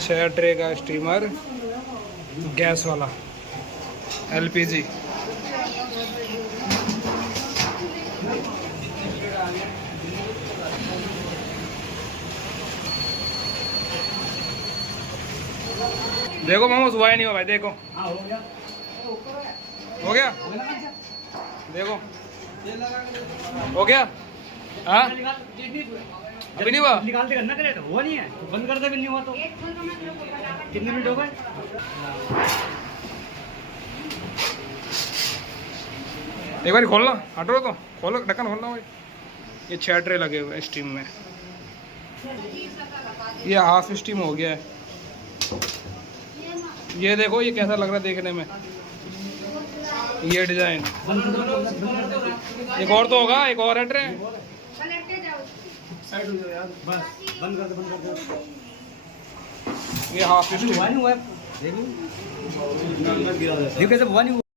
6 tray का steamer gas वाला LPG। देखो मोमोज हुआ ही नहीं हुआ भाई, देखो हो गया देखो हो गया। हाँ अभी नहीं हुआ, निकालते करना करे तो हुआ नहीं है, बंद कर दे भी नहीं हुआ तो कितने मिनट हो गए। एक बार खोलना, हटो तो खोलो, ढक्कन खोलना भाई। ये 6 ट्रे लगे हुए हैं स्टीम में, ये हाफ स्टीम हो गया है। ये देखो ये कैसा लग रहा है देखने में, ये डिजाइन। एक और तो होगा, एक और है ट्रे। बंद कर दे। ये हाफ स्टीम हुआ नहीं हुआ, देखो कैसे हुआ नहीं हुआ।